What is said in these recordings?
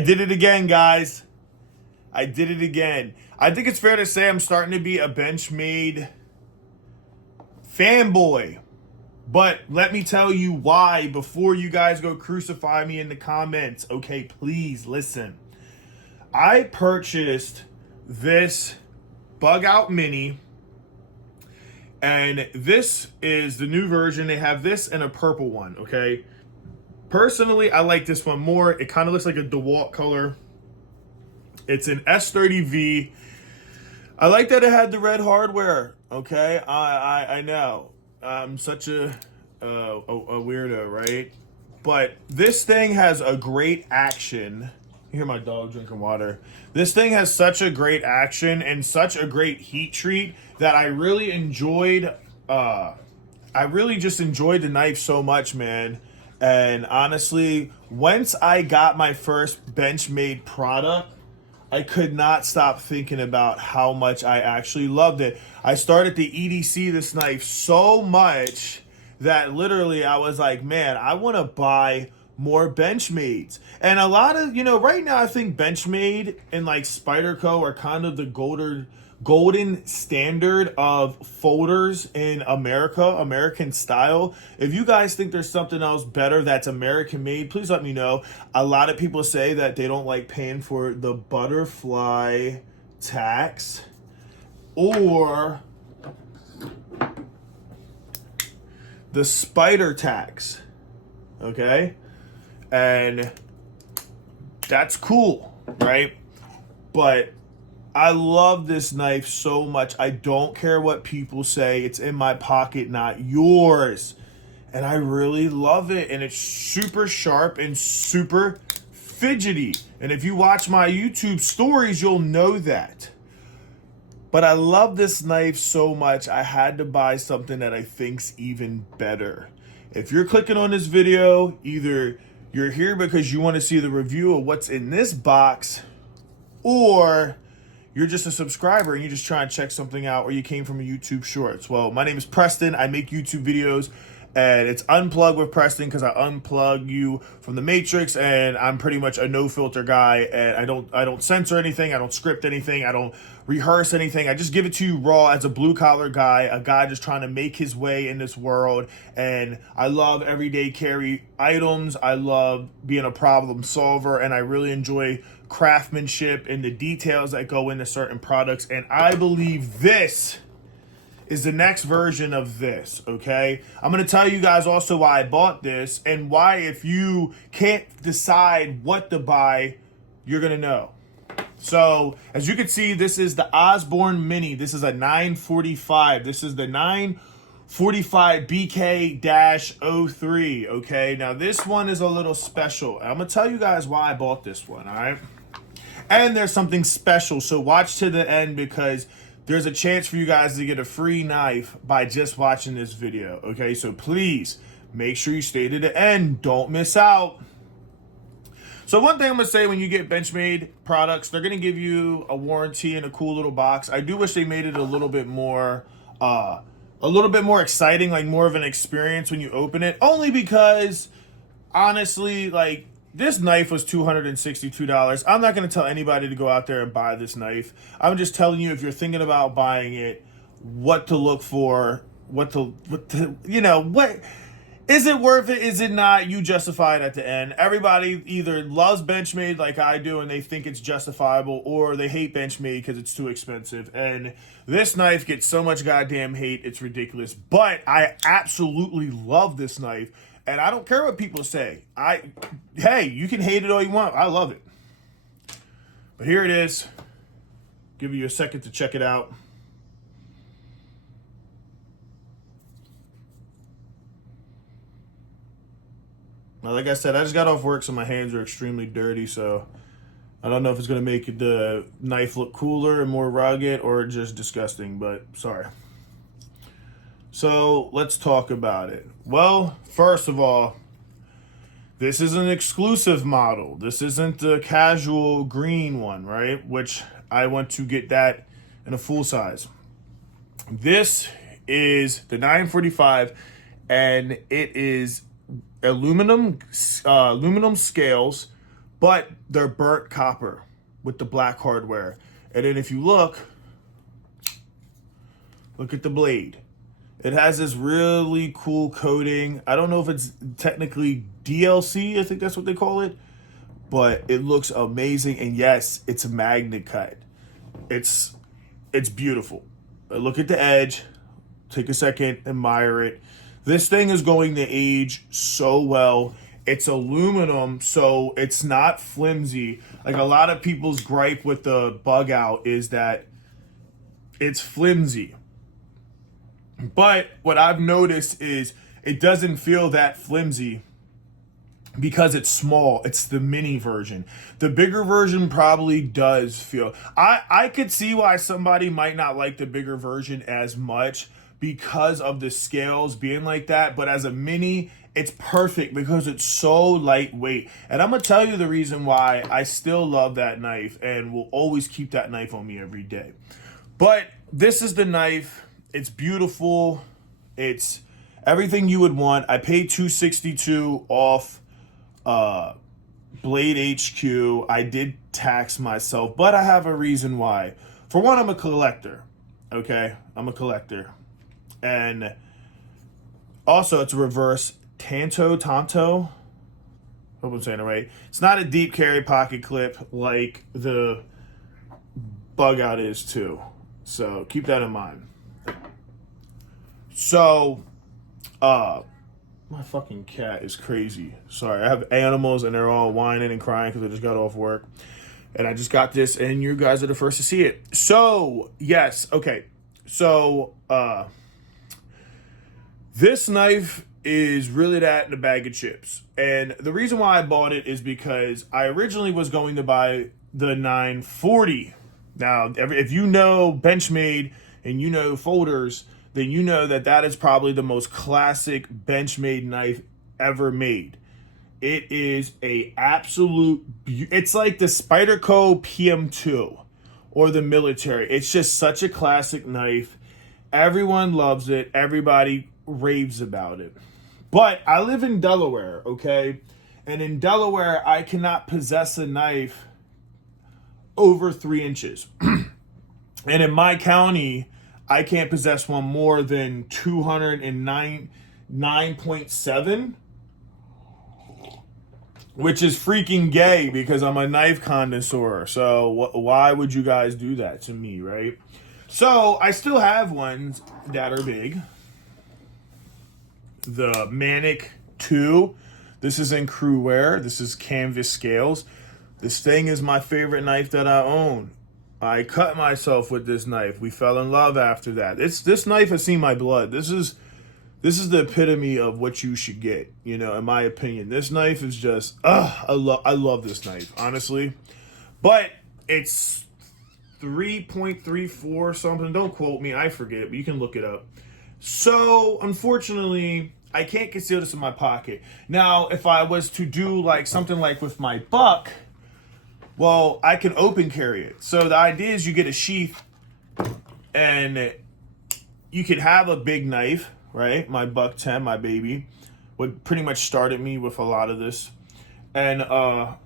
I did it again, guys. I did it again. I think it's fair to say I'm starting to be a Benchmade fanboy. But let me tell you why before you guys go crucify me in the comments. Okay, please listen. I purchased this Bug Out Mini, and this is the new version. They have this and a purple one, okay? Personally, I like this one more. It kind of looks like a DeWalt color. It's an S30V. I like that it had the red hardware, okay? I know. I'm such a weirdo, right? But this thing has a great action. You hear my dog drinking water. This thing has such a great action and such a great heat treat that I really enjoyed. I really just enjoyed the knife so much, man. And honestly, once I got my first Benchmade product, I could not stop thinking about how much I actually loved it. I started to EDC this knife so much that literally I was like, man, I want to buy more Benchmades. And a lot of, right now I think Benchmade and like Spyderco are kind of the golden standard of folders in America, American style. If you guys think there's something else better that's American made, please let me know. A lot of people say that they don't like paying for the butterfly tax or the spider tax, okay? And that's cool, right? But I love this knife so much. I don't care what people say. It's in my pocket, not yours. And I really love it. And it's super sharp and super fidgety. And if you watch my YouTube stories, you'll know that. But I love this knife so much, I had to buy something that I think's even better. If you're clicking on this video, either you're here because you want to see the review of what's in this box, or you're just a subscriber and you just try and check something out, or you came from a YouTube Shorts. Well, my name is Preston. I make YouTube videos, and it's Unplug with Preston because I unplug you from the Matrix, and I'm pretty much a no filter guy, and I don't censor anything, I don't script anything, I don't rehearse anything. I just give it to you raw as a blue collar guy, a guy just trying to make his way in this world. And I love everyday carry items. I love being a problem solver, and I really enjoy craftsmanship and the details that go into certain products. And I believe this is the next version of this, okay? I'm gonna tell you guys also why I bought this, and why, if you can't decide what to buy, you're gonna know. So, as you can see, this is the Osborne Mini. This is a 945. This is the 945 BK-03, okay? Now, this one is a little special. I'm gonna tell you guys why I bought this one, all right? And there's something special, so watch to the end, because there's a chance for you guys to get a free knife by just watching this video, okay? So please, make sure you stay to the end. Don't miss out. So one thing I'm going to say, when you get Benchmade products, they're going to give you a warranty in a cool little box. I do wish they made it a little bit more exciting, like more of an experience when you open it. Only because, honestly, like, this knife was $262. I'm not going to tell anybody to go out there and buy this knife. I'm just telling you, if you're thinking about buying it, what to look for, what is it worth it? Is it not? You justify it at the end. Everybody either loves Benchmade like I do and they think it's justifiable, or they hate Benchmade because it's too expensive. And this knife gets so much goddamn hate, it's ridiculous. But I absolutely love this knife, and I don't care what people say. Hey, you can hate it all you want. I love it. But here it is. Give you a second to check it out. Now, like I said, I just got off work, so my hands are extremely dirty, so I don't know if it's going to make the knife look cooler and more rugged, or just disgusting, but sorry. So, let's talk about it. Well, first of all, this is an exclusive model. This isn't the casual green one, right? Which I want to get that in a full size. This is the 945, and it is aluminum scales, but they're burnt copper with the black hardware. And then if you look at the blade. It has this really cool coating. I don't know if it's technically DLC, I think that's what they call it, but it looks amazing. And yes, it's a Magncut. It's beautiful. Look at the edge. Take a second, admire it. This thing is going to age so well. It's aluminum, so it's not flimsy. Like a lot of people's gripe with the bug out is that it's flimsy. But what I've noticed is it doesn't feel that flimsy because it's small. It's the mini version. The bigger version probably does feel... I could see why somebody might not like the bigger version as much because of the scales being like that. But as a mini, it's perfect because it's so lightweight. And I'm going to tell you the reason why I still love that knife and will always keep that knife on me every day. But this is the knife. It's beautiful. It's everything you would want. I paid $262 off Blade HQ. I did tax myself, but I have a reason why. For one, I'm a collector. Okay? I'm a collector. And also, it's a reverse Tanto. Hope I'm saying it right. It's not a deep carry pocket clip like the bug out is too. So keep that in mind. So, my fucking cat is crazy. Sorry, I have animals and they're all whining and crying because I just got off work. And I just got this and you guys are the first to see it. So, yes, okay. So, this knife is really that in a bag of chips. And the reason why I bought it is because I originally was going to buy the 940. Now, if you know Benchmade and you know folders, then you know that that is probably the most classic Benchmade knife ever made. It is a absolute, it's like the Spyderco PM2 or the military. It's just such a classic knife. Everyone loves it. Everybody raves about it. But I live in Delaware, okay? And in Delaware, I cannot possess a knife over 3 inches. And in my county, I can't possess one more than 9.7, which is freaking gay because I'm a knife connoisseur. So why would you guys do that to me, right? So I still have ones that are big. The Magncut 2. This is in crew wear. This is canvas scales. This thing is my favorite knife that I own. I cut myself with this knife. We fell in love after that. This knife has seen my blood. This is the epitome of what you should get, you know, in my opinion. This knife is just, I love this knife, honestly. But it's 3.34 something. Don't quote me. I forget, but you can look it up. So, unfortunately, I can't conceal this in my pocket. Now, if I was to do like something like with my buck, well, I can open carry it. So the idea is you get a sheath and you could have a big knife, right? My buck 10, my baby, what pretty much started me with a lot of this. And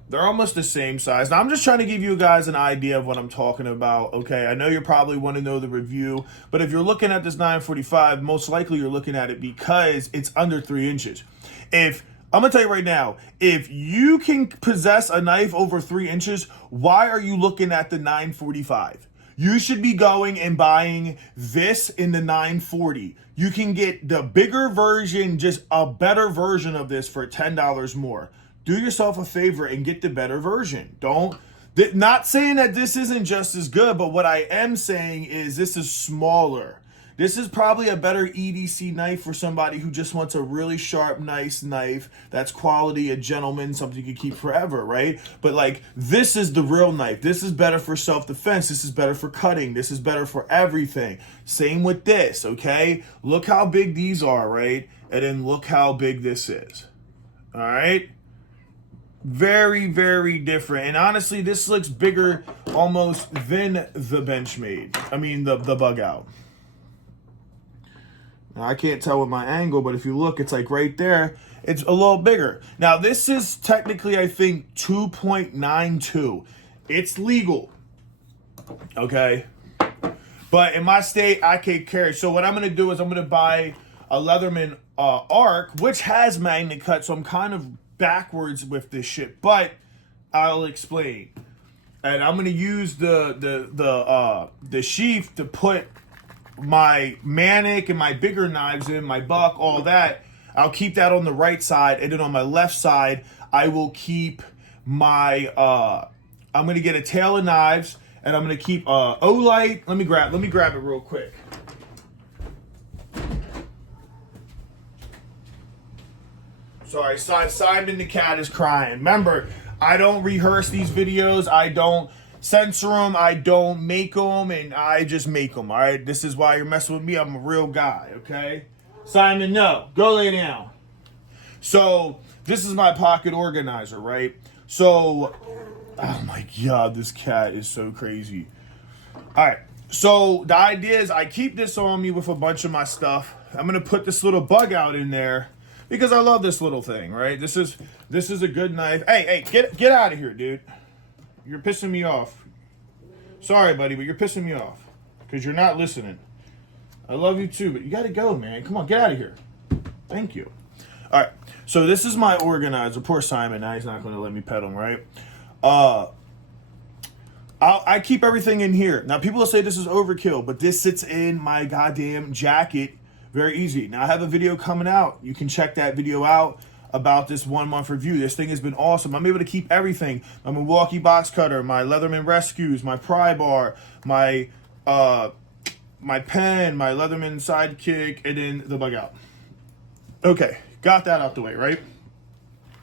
they're almost the same size. Now, I'm just trying to give you guys an idea of what I'm talking about, okay? I know you probably want to know the review, but if you're looking at this 945, most likely you're looking at it because it's under 3 inches. I'm going to tell you right now, if you can possess a knife over 3 inches, why are you looking at the 945? You should be going and buying this in the 940. You can get the bigger version, just a better version of this for $10 more. Do yourself a favor and get the better version. Not saying that this isn't just as good, but what I am saying is this is smaller. This is probably a better EDC knife for somebody who just wants a really sharp, nice knife that's quality, a gentleman, something you can keep forever, right? But like, this is the real knife. This is better for self-defense. This is better for cutting. This is better for everything. Same with this, okay? Look how big these are, right? And then look how big this is, all right? Very, very different. And honestly, this looks bigger almost than the Benchmade. I mean, the bug out. Now, I can't tell with my angle, but if you look, it's like right there. It's a little bigger. Now, this is technically, I think, 2.92. It's legal, okay? But in my state, I can't carry. So what I'm going to do is I'm going to buy a Leatherman Arc, which has Magncut, so I'm kind of backwards with this shit. But I'll explain. And I'm going to use the sheath to put my Manic and my bigger knives in, my buck, all that. I'll keep that on the right side, and then on my left side, I will keep my, I'm going to get a tail of knives, and I'm going to keep Olight. Let me grab it real quick. Sorry, Simon the cat is crying. Remember, I don't rehearse these videos. I don't censor them. I don't make them, and I just make them, all right? This is why you're messing with me. I'm a real guy, okay? Simon, no. Go lay down. So, this is my pocket organizer, right? So, oh my God, this cat is so crazy. All right. So, the idea is I keep this on me with a bunch of my stuff. I'm going to put this little bug out in there because I love this little thing, right? This is a good knife. Hey, get out of here, dude. You're pissing me off. Sorry, buddy, but you're pissing me off because you're not listening. I love you too, but you got to go, man. Come on, get out of here. Thank you. All right, so this is my organizer. Poor Simon, now he's not going to let me pet him, right? I keep everything in here. Now, people will say this is overkill, but this sits in my goddamn jacket very easy. Now, I have a video coming out. You can check that video out about this 1 month review. This thing has been awesome. I'm able to keep everything. My Milwaukee box cutter, my Leatherman Rescues, my pry bar, my pen, my Leatherman sidekick, and then the bug out. Okay, got that out the way, right?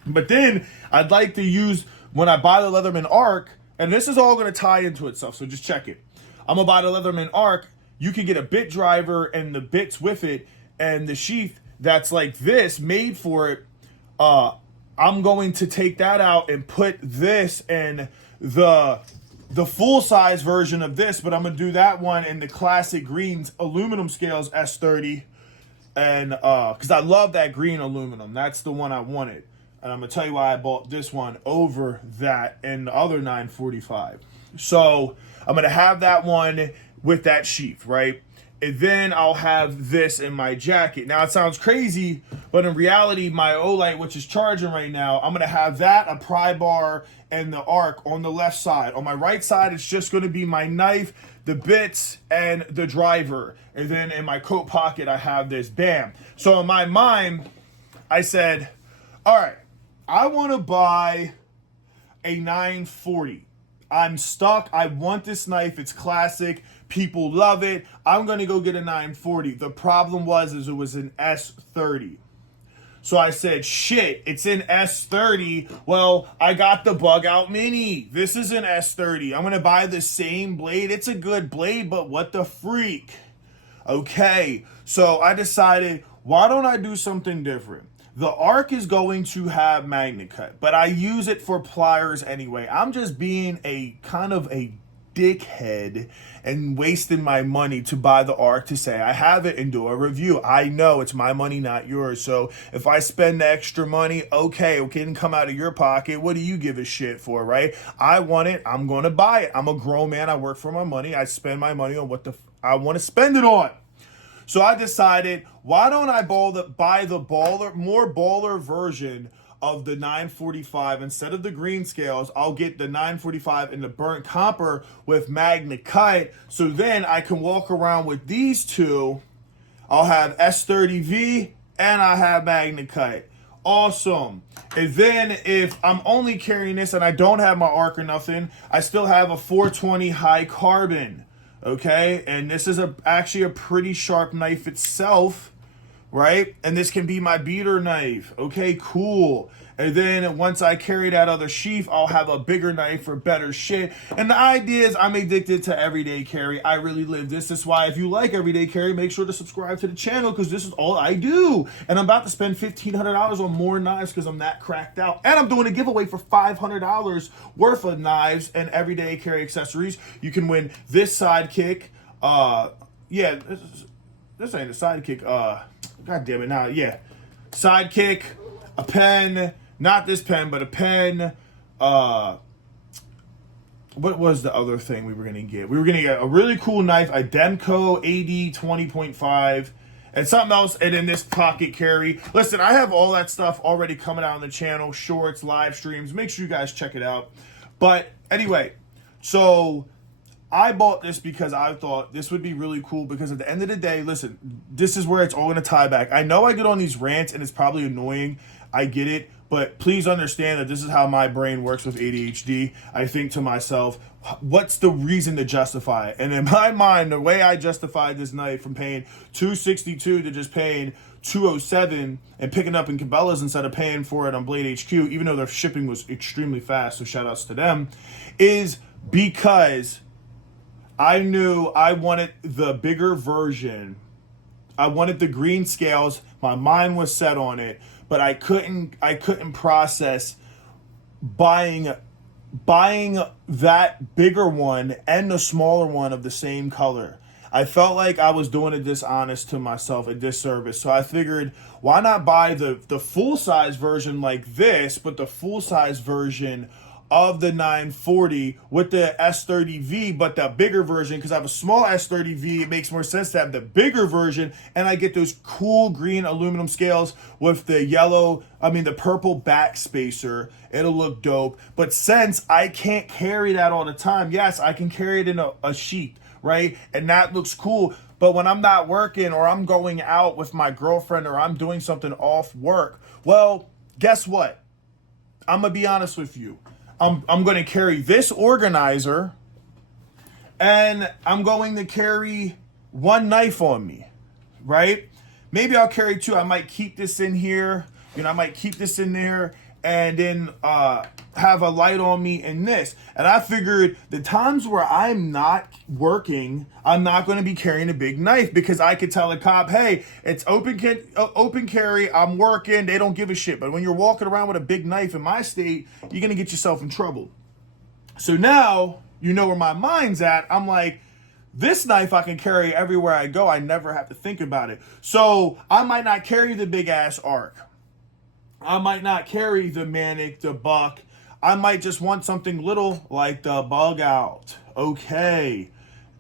But then I'd like to use, when I buy the Leatherman Arc, and this is all going to tie into itself, so just check it. I'm going to buy the Leatherman Arc. You can get a bit driver and the bits with it, and the sheath that's like this, made for it. I'm going to take that out and put this in the full-size version of this, but I'm going to do that one in the classic greens aluminum scales S30, and because I love that green aluminum. That's the one I wanted. And I'm going to tell you why I bought this one over that and the other 945. So I'm going to have that one with that sheath, right? And then I'll have this in my jacket. Now, it sounds crazy, but in reality, my Olight, which is charging right now, I'm going to have that, a pry bar, and the Arc on the left side. On my right side, it's just going to be my knife, the bits, and the driver. And then in my coat pocket, I have this. Bam. So in my mind, I said, all right, I want to buy a 940. I'm stuck. I want this knife. It's classic. People love it. I'm going to go get a 940. The problem was it was an S30. So I said, shit, it's in S30. Well, I got the Bug Out Mini. This is an S30. I'm going to buy the same blade. It's a good blade, but what the freak? Okay, so I decided, why don't I do something different? The Arc is going to have Magncut, but I use it for pliers anyway. I'm just being a kind of a dickhead and wasting my money to buy the Arc to say I have it and do a review. I know it's my money, not yours. So if I spend the extra money, okay, it can come out of your pocket. What do you give a shit for, right? I want it. I'm going to buy it. I'm a grown man. I work for my money. I spend my money on what I want to spend it on. So I decided, why don't I buy the more baller version of the 945 instead of the green scales? I'll get the 945 in the burnt copper with Magncut. So then I can walk around with these two. I'll have S30V and I have Magncut. Awesome. And then if I'm only carrying this and I don't have my Arc or nothing, I still have a 420 high carbon. Okay, and this is actually a pretty sharp knife itself, right? And this can be my beater knife. Okay, cool. And then once I carry that other sheath, I'll have a bigger knife for better shit. And the idea is I'm addicted to everyday carry. I really live this. That's why if you like everyday carry, make sure to subscribe to the channel because this is all I do. And I'm about to spend $1,500 on more knives because I'm that cracked out. And I'm doing a giveaway for $500 worth of knives and everyday carry accessories. You can win this sidekick. Yeah, this ain't a sidekick. God damn it now. Yeah, sidekick. a pen, not this pen, but a pen. What was the other thing we were going to get? We were going to get a really cool knife, a Demco AD 20.5, and something else, and in this pocket carry. Listen, I have all that stuff already coming out on the channel, shorts, live streams. Make sure you guys check it out. But anyway, so I bought this because I thought this would be really cool, because at the end of the day, listen, this is where it's all going to tie back. I know I get on these rants and it's probably annoying. I get it. But please understand that this is how my brain works with ADHD. I think to myself, what's the reason to justify it? And in my mind, the way I justified this knife from paying $262 to just paying $207 and picking up in Cabela's instead of paying for it on Blade HQ, even though their shipping was extremely fast, so shout outs to them, is because I knew I wanted the bigger version. I wanted the green scales. My mind was set on it. But I couldn't process buying that bigger one and the smaller one of the same color. I felt like I was doing a dishonest to myself, a disservice. So I figured, why not buy the full size version like this, but the full size version of the 940 with the S30V, but the bigger version, because I have a small S30V, it makes more sense to have the bigger version, and I get those cool green aluminum scales with the the purple back spacer. It'll look dope. But since I can't carry that all the time, yes, I can carry it in a sheath, right? And that looks cool. But when I'm not working, or I'm going out with my girlfriend, or I'm doing something off work, well, guess what? I'm going to be honest with you. I'm going to carry this organizer, and I'm going to carry one knife on me, right? Maybe I'll carry two. I might keep this in here. I might keep this in there, and then have a light on me in this. And I figured the times where I'm not working, I'm not going to be carrying a big knife, because I could tell a cop, hey, it's open carry, I'm working, they don't give a shit. But when you're walking around with a big knife in my state, you're going to get yourself in trouble. So now, you know where my mind's at. I'm like, this knife I can carry everywhere I go. I never have to think about it. So I might not carry the big ass arc. I might not carry the Manic, the Buck. I might just want something little like the Bug Out. Okay.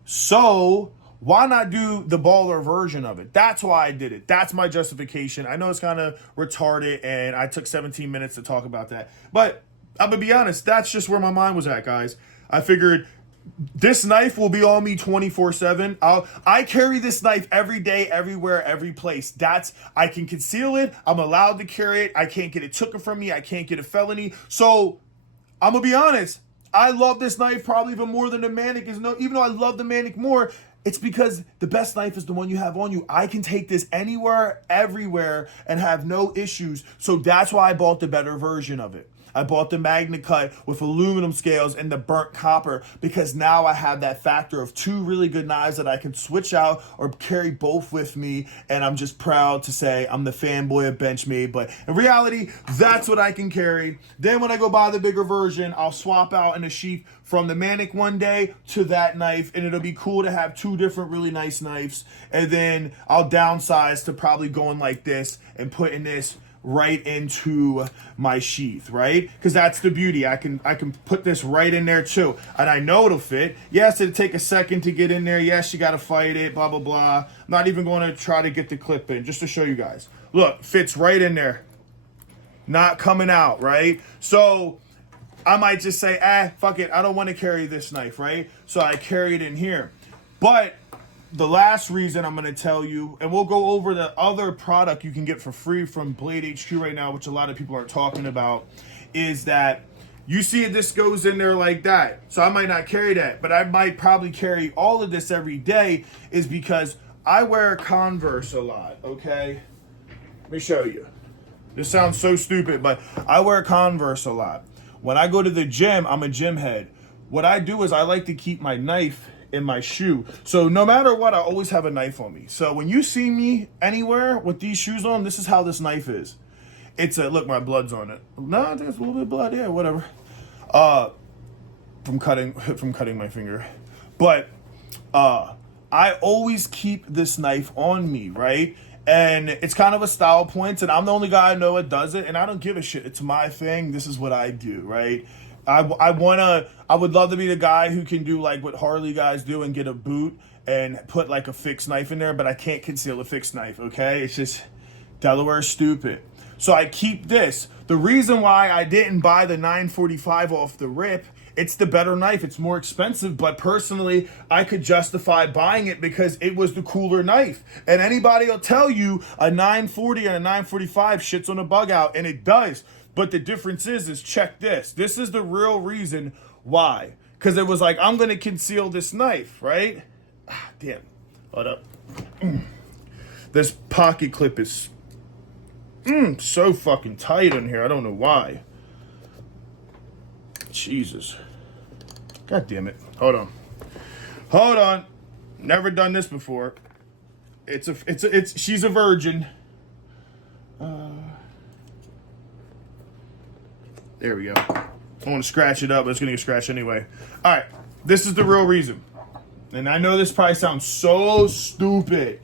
So why not do the baller version of it? That's why I did it. That's my justification. I know it's kind of retarded, and I took 17 minutes to talk about that. But I'm going to be honest, that's just where my mind was at, guys. I figured this knife will be on me 24/7. I carry this knife every day, everywhere, every place. I can conceal it. I'm allowed to carry it. I can't get it taken from me. I can't get a felony. So I'm going to be honest. I love this knife probably even more than the Manic is. No, even though I love the Manic more, it's because the best knife is the one you have on you. I can take this anywhere, everywhere, and have no issues. So that's why I bought the better version of it. I bought the Magncut with aluminum scales and the burnt copper, because now I have that factor of two really good knives that I can switch out or carry both with me, and I'm just proud to say I'm the fanboy of Benchmade. But in reality, that's what I can carry. Then when I go buy the bigger version, I'll swap out in a sheath from the Manic one day to that knife, and it'll be cool to have two different really nice knives. And then I'll downsize to probably going like this and putting this right into my sheath, right? Because that's the beauty. I can put this right in there too, and I know it'll fit. Yes, it'll take a second to get in there. Yes, you got to fight it, blah blah blah. I'm not even going to try to get the clip in, just to show you guys. Look, fits right in there, not coming out, right? So I might just say, fuck it, I don't want to carry this knife, right? So I carry it in here. But the last reason I'm going to tell you, and we'll go over the other product you can get for free from Blade HQ right now, which a lot of people aren't talking about, is that you see this goes in there like that. So I might not carry that, but I might probably carry all of this every day, is because I wear Converse a lot, okay? Let me show you. This sounds so stupid, but I wear Converse a lot. When I go to the gym, I'm a gym head. What I do is I like to keep my knife in my shoe. So no matter what, I always have a knife on me. So when you see me anywhere with these shoes on, this is how this knife is. It's look, my blood's on it. No, I think it's a little bit of blood. Yeah, whatever. From cutting my finger. But I always keep this knife on me, right? And it's kind of a style point, and I'm the only guy I know that does it, and I don't give a shit. It's my thing. This is what I do, right? I would love to be the guy who can do like what Harley guys do and get a boot and put like a fixed knife in there, but I can't conceal a fixed knife, okay? It's just Delaware's stupid. So I keep this. The reason why I didn't buy the 945 off the rip, it's the better knife. It's more expensive, but personally, I could justify buying it because it was the cooler knife. And anybody will tell you a 940 and a 945 shits on a bug out, and it does. But the difference is check this. This is the real reason why. Because it was like, I'm going to conceal this knife, right? Ah, damn. Hold up. This pocket clip is so fucking tight in here. I don't know why. Jesus. God damn it. Hold on. Never done this before. She's a virgin. There we go. I want to scratch it up, but it's going to get scratched anyway. All right. This is the real reason. And I know this probably sounds so stupid.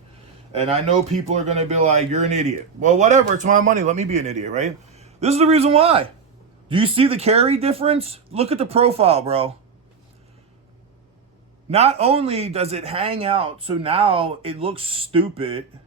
And I know people are going to be like, you're an idiot. Well, whatever. It's my money. Let me be an idiot, right? This is the reason why. Do you see the carry difference? Look at the profile, bro. Not only does it hang out, so now it looks stupid.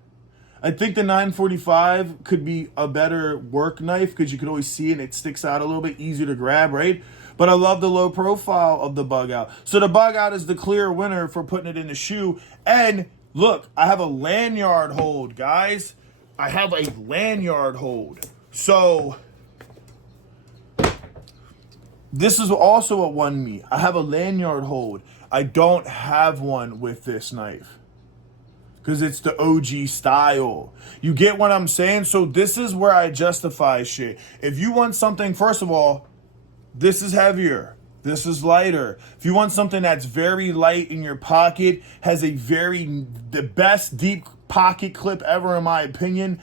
I think the 945 could be a better work knife because you could always see it and it sticks out a little bit, easier to grab, right? But I love the low profile of the bug out. So the bug out is the clear winner for putting it in the shoe. And look, I have a lanyard hold, guys. I have a lanyard hold. So this is also a 1 I have a lanyard hold. I don't have one with this knife because it's the OG style. You get what I'm saying? So this is where I justify shit. If you want something, first of all, this is heavier. This is lighter. If you want something that's very light in your pocket, has the best deep pocket clip ever in my opinion.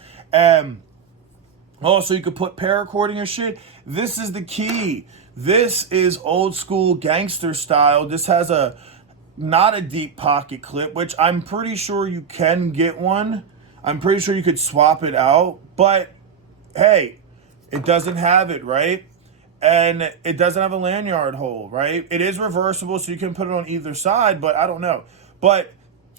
Also, you could put paracord in your shit. This is the key. This is old school gangster style. This has not a deep pocket clip, which I'm pretty sure you can get one. I'm pretty sure you could swap it out, but hey, it doesn't have it, right? And it doesn't have a lanyard hole, right? It is reversible, so you can put it on either side, but I don't know. But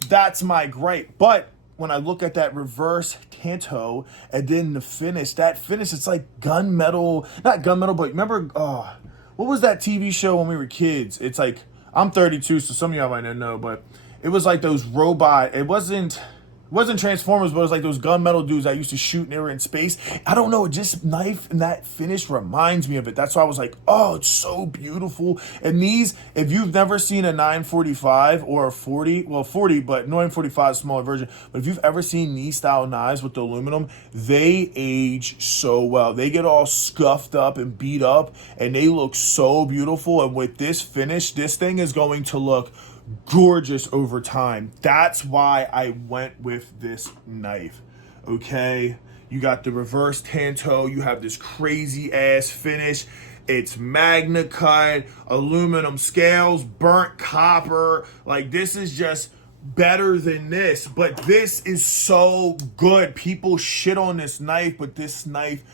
that's my gripe. But when I look at that reverse tanto and then the finish, it's like gunmetal, not gunmetal, but remember, what was that TV show when we were kids? It's like, I'm 32, so some of y'all might not know, but it was like those robot, it wasn't Transformers, but it was like those gunmetal dudes that used to shoot and they were in space. I don't know, just knife and that finish reminds me of it. That's why I was like, oh, it's so beautiful. And these, if you've never seen a 945 or a 40, but 945 is a smaller version, but if you've ever seen these style knives with the aluminum, they age so well. They get all scuffed up and beat up, and they look so beautiful. And with this finish, this thing is going to look gorgeous over time. That's why I went with this knife. Okay, you got the reverse tanto, you have this crazy ass finish. It's Magncut, aluminum scales, burnt copper. Like, this is just better than this, but this is so good. People shit on this knife, but this knife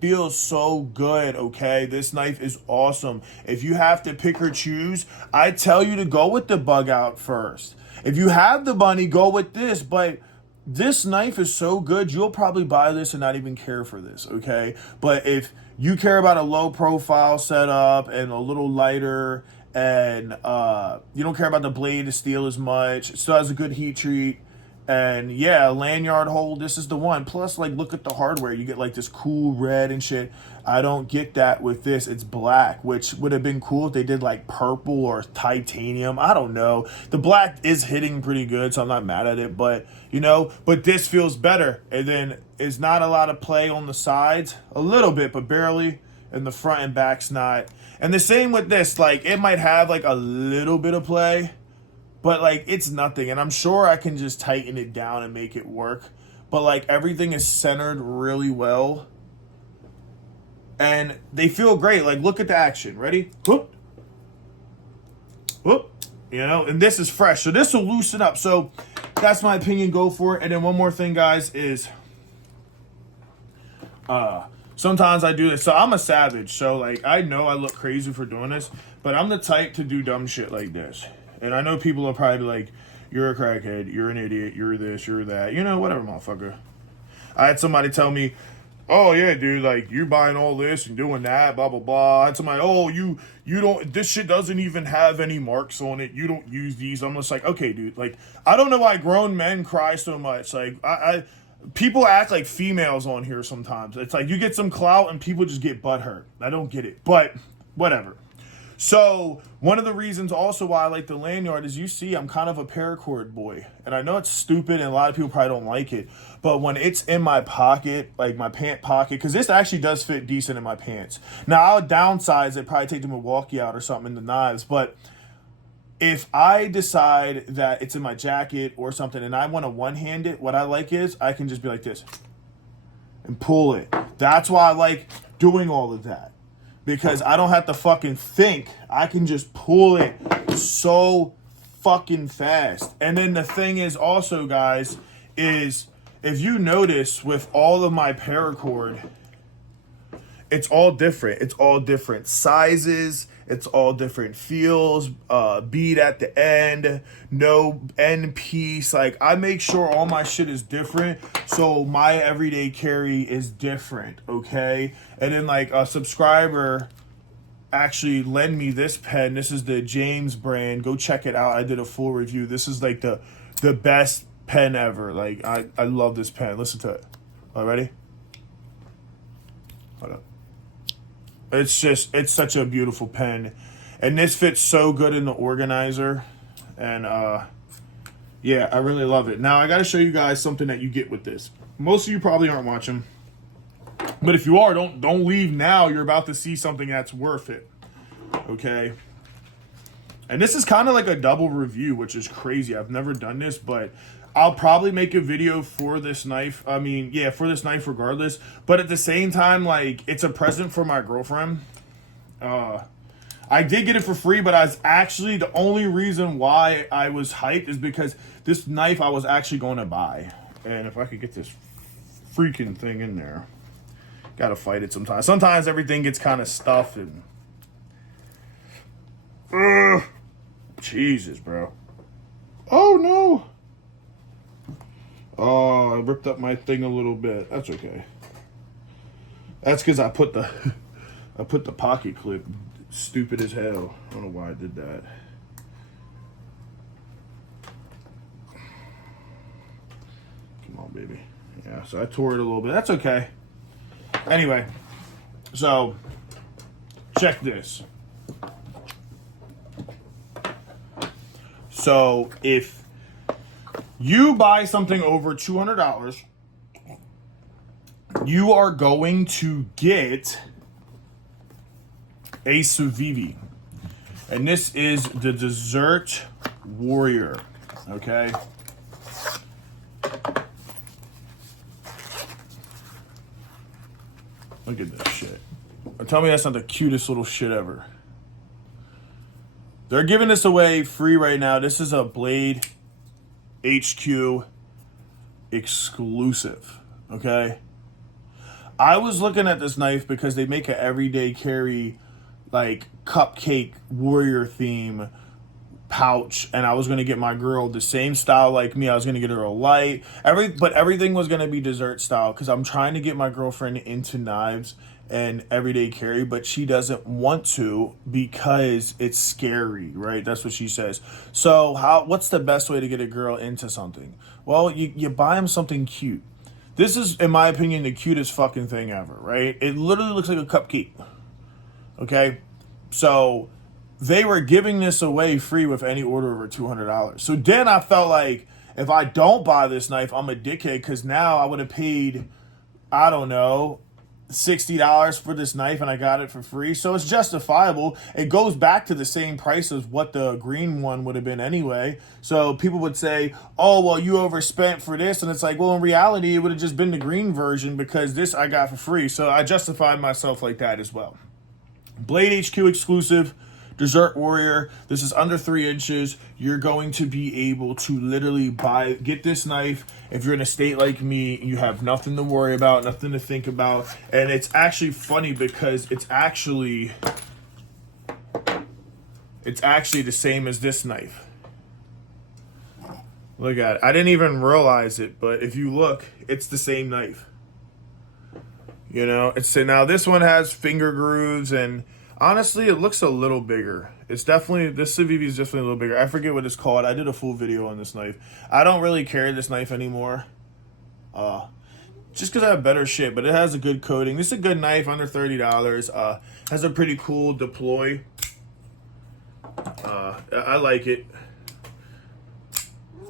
feels so good, okay? This knife is awesome. If you have to pick or choose, I tell you to go with the bug out first. If you have the money, go with this, but this knife is so good, you'll probably buy this and not even care for this, okay? But if you care about a low profile setup and a little lighter, and you don't care about the blade of steel as much, it still has a good heat treat, and yeah, lanyard hole, this is the one. Plus, like, look at the hardware. You get like this cool red and shit. I don't get that with this. It's black, which would have been cool if they did like purple or titanium. I don't know. The black is hitting pretty good, so I'm not mad at it. But, but this feels better. And then it's not a lot of play on the sides. A little bit, but barely. And the front and back's not. And the same with this. Like, it might have like a little bit of play, but like, it's nothing. And I'm sure I can just tighten it down and make it work. But like, everything is centered really well. And they feel great. Like, look at the action. Ready? Whoop. Whoop. And this is fresh. So this will loosen up. So that's my opinion. Go for it. And then one more thing, guys, is sometimes I do this. So I'm a savage. So like I know I look crazy for doing this, but I'm the type to do dumb shit like this. And I know people will probably be like, you're a crackhead, you're an idiot, you're this, you're that. You know, whatever, motherfucker. I had somebody tell me, oh yeah, dude, like you're buying all this and doing that, blah blah blah. I had somebody, oh you don't, this shit doesn't even have any marks on it. You don't use these. I'm just like, okay, dude, like I don't know why grown men cry so much. Like I people act like females on here sometimes. It's like you get some clout and people just get butthurt. I don't get it, but whatever. So one of the reasons also why I like the lanyard is, you see, I'm kind of a paracord boy. And I know it's stupid and a lot of people probably don't like it. But when it's in my pocket, like my pant pocket, because this actually does fit decent in my pants. Now, I'll downsize it, probably take the Milwaukee out or something in the knives. But if I decide that it's in my jacket or something and I want to one-hand it, what I like is I can just be like this and pull it. That's why I like doing all of that. Because I don't have to fucking think. I can just pull it so fucking fast. And then the thing is also, guys, is if you notice with all of my paracord, it's all different. It's all different sizes. It's all different feels. Bead at the end. No end piece. Like, I make sure all my shit is different. So my everyday carry is different. Okay? And then, like, a subscriber actually lend me this pen. This is the James brand. Go check it out. I did a full review. This is, like, the best pen ever. Like, I love this pen. Listen to it. All right, ready? Hold up. It's such a beautiful pen. And this fits so good in the organizer. And, yeah, I really love it. Now, I got to show you guys something that you get with this. Most of you probably aren't watching. But if you are, don't leave now. You're about to see something that's worth it. Okay? And this is kind of like a double review, which is crazy. I've never done this, but I'll probably make a video for this knife. I mean, yeah, for this knife regardless. But at the same time, like, it's a present for my girlfriend. I did get it for free, but I was actually, the only reason why I was hyped is because this knife I was actually going to buy. And if I could get this freaking thing in there. Gotta fight it sometimes. Sometimes everything gets kind of stuffed and... Jesus, bro. Oh, no. Oh, I ripped up my thing a little bit. That's okay. That's because I put the pocket clip. Stupid as hell. I don't know why I did that. Come on, baby. Yeah, so I tore it a little bit. That's okay. Anyway, so check this. So if you buy something over $200, you are going to get a Civivi. And this is the Desert Warrior. Okay? Look at this shit. Tell me that's not the cutest little shit ever. They're giving this away free right now. This is a Blade HQ exclusive. Okay? I was looking at this knife because they make an everyday carry, like, cupcake warrior theme pouch, and I was going to get my girl the same style like me. I was going to get her a light, but everything was going to be dessert style because I'm trying to get my girlfriend into knives and everyday carry, but she doesn't want to because it's scary, right? That's what she says. So what's the best way to get a girl into something? Well, you buy them something cute. This is, in my opinion, the cutest fucking thing ever, right? It literally looks like a cupcake. Okay? So they were giving this away free with any order over $200. So then I felt like if I don't buy this knife, I'm a dickhead because now I would have paid, I don't know, $60 for this knife and I got it for free. So it's justifiable. It goes back to the same price as what the green one would have been anyway. So people would say, oh, well, you overspent for this. And it's like, well, in reality, it would have just been the green version because this I got for free. So I justified myself like that as well. Blade HQ exclusive, Desert Warrior. This is under 3 inches. You're going to be able to literally get this knife if you're in a state like me. You have nothing to worry about, nothing to think about. And it's actually funny because it's actually the same as this knife. Look at it. I didn't even realize it, but if you look, it's the same knife. You know, now this one has finger grooves, and honestly, it looks a little bigger. It's definitely, this Civivi is definitely a little bigger. I forget what it's called. I did a full video on this knife. I don't really carry this knife anymore. Just because I have better shit, but it has a good coating. This is a good knife, under $30. Has a pretty cool deploy. I like it.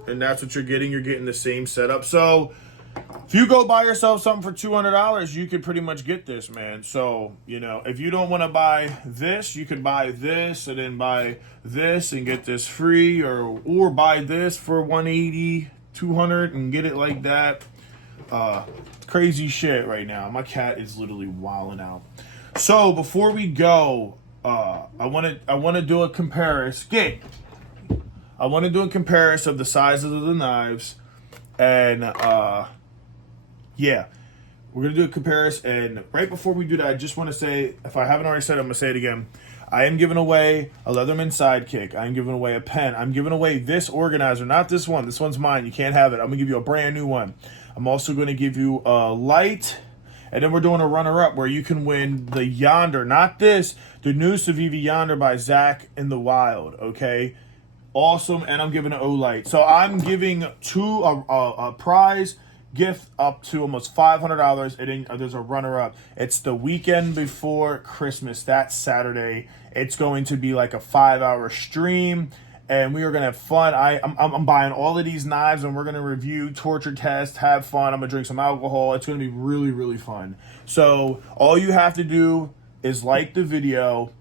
And that's what you're getting. You're getting the same setup. So if you go buy yourself something for $200, you could pretty much get this, man. So, you know, if you don't want to buy this, you could buy this and then buy this and get this free, or buy this for $180, $200 and get it like that. Crazy shit right now. My cat is literally wilding out. So before we go, I want to do a comparison. I want to do a comparison of the sizes of the knives, and yeah, we're gonna do a comparison. And right before we do that, I just want to say, if I haven't already said it, I'm gonna say it again. I am giving away a Leatherman Sidekick. I'm giving away a pen. I'm giving away this organizer, not this one. This one's mine. You can't have it. I'm gonna give you a brand new one. I'm also gonna give you a light. And then we're doing a runner-up where you can win the Yonder, not this, the new Civivi Yonder by Zach in the Wild, okay? Awesome, and I'm giving an Olight. So I'm giving a prize gift up to almost $500, and then there's a runner-up. It's the weekend before Christmas, that Saturday. It's going to be like a 5-hour stream, and we are going to have fun. I'm buying all of these knives, and we're going to review, torture test, have fun. I'm going to drink some alcohol. It's going to be really, really fun. So all you have to do is like the video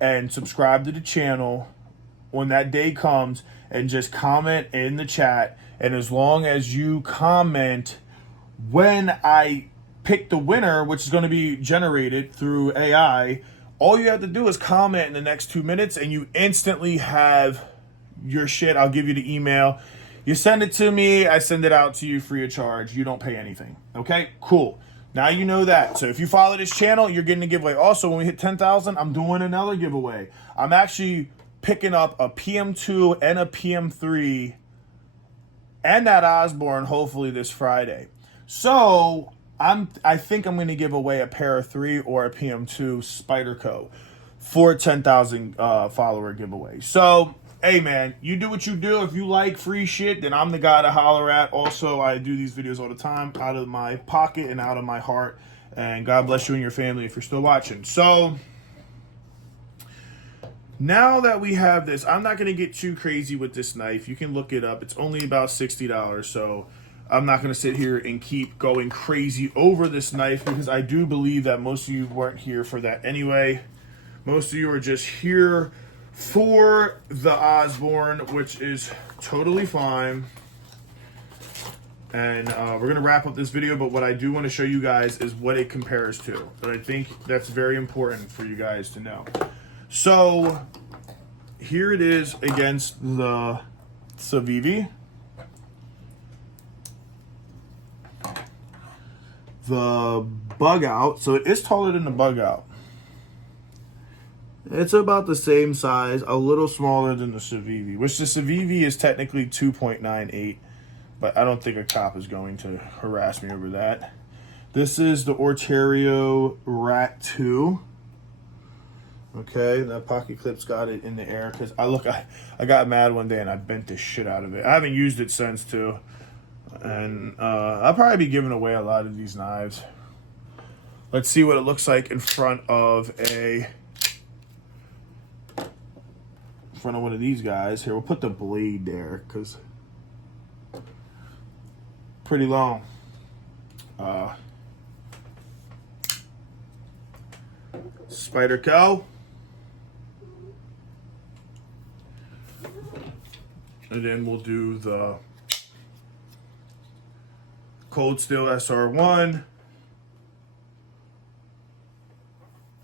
and subscribe to the channel when that day comes, and just comment in the chat. And as long as you comment when I pick the winner, which is going to be generated through AI, all you have to do is comment in the next 2 minutes and you instantly have your shit. I'll give you the email. You send it to me, I send it out to you free of charge. You don't pay anything. Okay, cool. Now you know that. So if you follow this channel, you're getting a giveaway. Also, when we hit 10,000, I'm doing another giveaway. I'm actually picking up a PM2 and a PM3 and that Osborne hopefully this Friday. So I think I'm going to give away a Para 3 or a PM2 Spyderco for 10,000 follower giveaway. So hey man, you do what you do. If you like free shit, then I'm the guy to holler at. Also, I do these videos all the time out of my pocket and out of my heart. And God bless you and your family if you're still watching. So now that we have this, I'm not going to get too crazy with this knife. You can look it up. It's only about $60, so I'm not going to sit here and keep going crazy over this knife, because I do believe that most of you weren't here for that anyway. Most of you are just here for the Osborne, which is totally fine. And we're going to wrap up this video, but what I do want to show you guys is what it compares to. And I think that's very important for you guys to know. So here it is against the Civivi. The Bug Out, so it is taller than the Bug Out. It's about the same size, a little smaller than the Civivi, which the Civivi is technically 2.98, but I don't think a cop is going to harass me over that. This is the Orterio Rat 2. Okay, that pocket clip's got it in the air because I got mad one day and I bent the shit out of it. I haven't used it since too, and I'll probably be giving away a lot of these knives. Let's see what it looks like in front of one of these guys. Here, we'll put the blade there because pretty long. Spyderco. And then we'll do the Cold Steel SR1.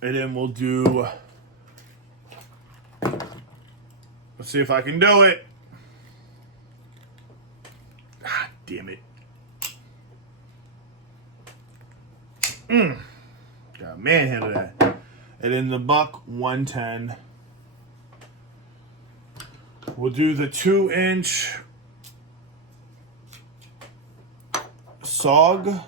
And then we'll do Let's see if I can do it. God damn it. Got manhandle that. And then the buck 110. We'll do the 2-inch SOG.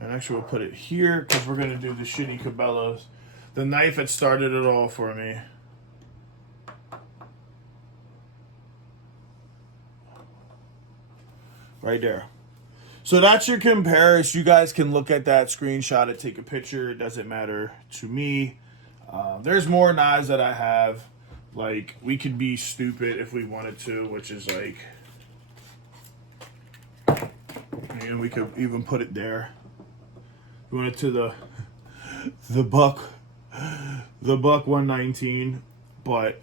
And actually we'll put it here because we're going to do the shitty Cabela's. The knife that started it all for me. Right there. So that's your comparison. You guys can look at that, screenshot it, take a picture. It doesn't matter to me. There's more knives that I have. Like, we could be stupid if we wanted to, which is like, and we could even put it there. We went to the buck 119, but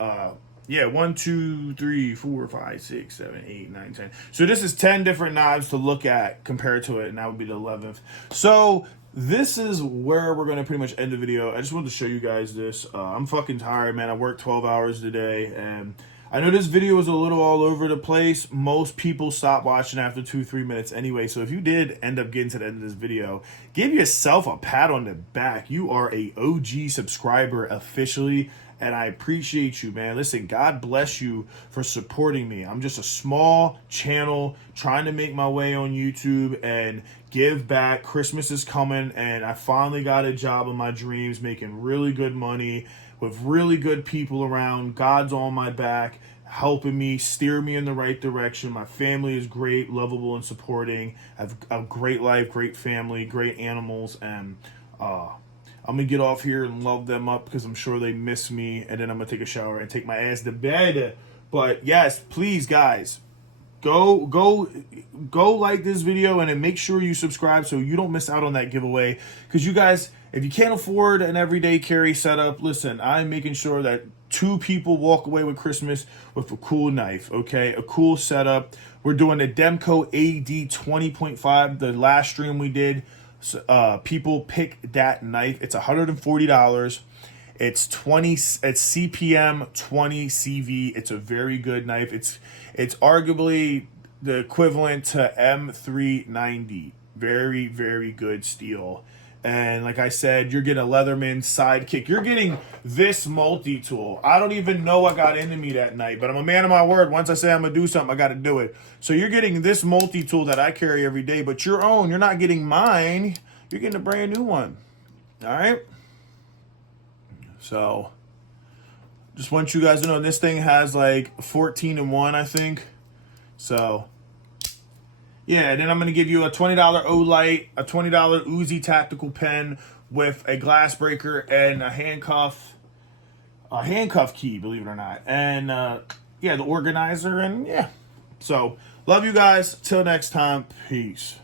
yeah, 1, 2, 3, 4, 5, 6, 7, 8, 9, 10. So this is 10 different knives to look at compared to it, and that would be the 11th. So this is where we're going to pretty much end the video. I just wanted to show you guys this. I'm fucking tired, man. I worked 12 hours today, and I know this video was a little all over the place. Most people stop watching after 2-3 minutes anyway. So if you did end up getting to the end of this video, give yourself a pat on the back. You are a OG subscriber officially, and I appreciate you, man. Listen, God bless you for supporting me. I'm just a small channel trying to make my way on YouTube and give back. Christmas is coming, and I finally got a job of my dreams, making really good money with really good people around. God's on my back, helping me, steer me in the right direction. My family is great, lovable, and supporting. I have a great life, great family, great animals, and I'm going to get off here and love them up because I'm sure they miss me, and then I'm going to take a shower and take my ass to bed. But yes, please, guys, go like this video, and then make sure you subscribe so you don't miss out on that giveaway. Because you guys, if you can't afford an everyday carry setup, listen, I'm making sure that 2 people walk away with Christmas with a cool knife, okay? A cool setup. We're doing the Demco AD 20.5, the last stream we did. People pick that knife. It's $140. It's CPM 20 CV. It's a very good knife. It's arguably the equivalent to M390. Very, very good steel. And like I said, you're getting a Leatherman sidekick. You're getting this multi-tool. I don't even know what got into me that night, but I'm a man of my word. Once I say I'm going to do something, I got to do it. So you're getting this multi-tool that I carry every day, but your own. You're not getting mine. You're getting a brand new one. All right? So just want you guys to know this thing has like 14 in one, I think. So yeah, and then I'm going to give you a $20 Olight, a $20 Uzi tactical pen with a glass breaker and a handcuff key, believe it or not. And yeah, the organizer, and yeah. So love you guys. Till next time. Peace.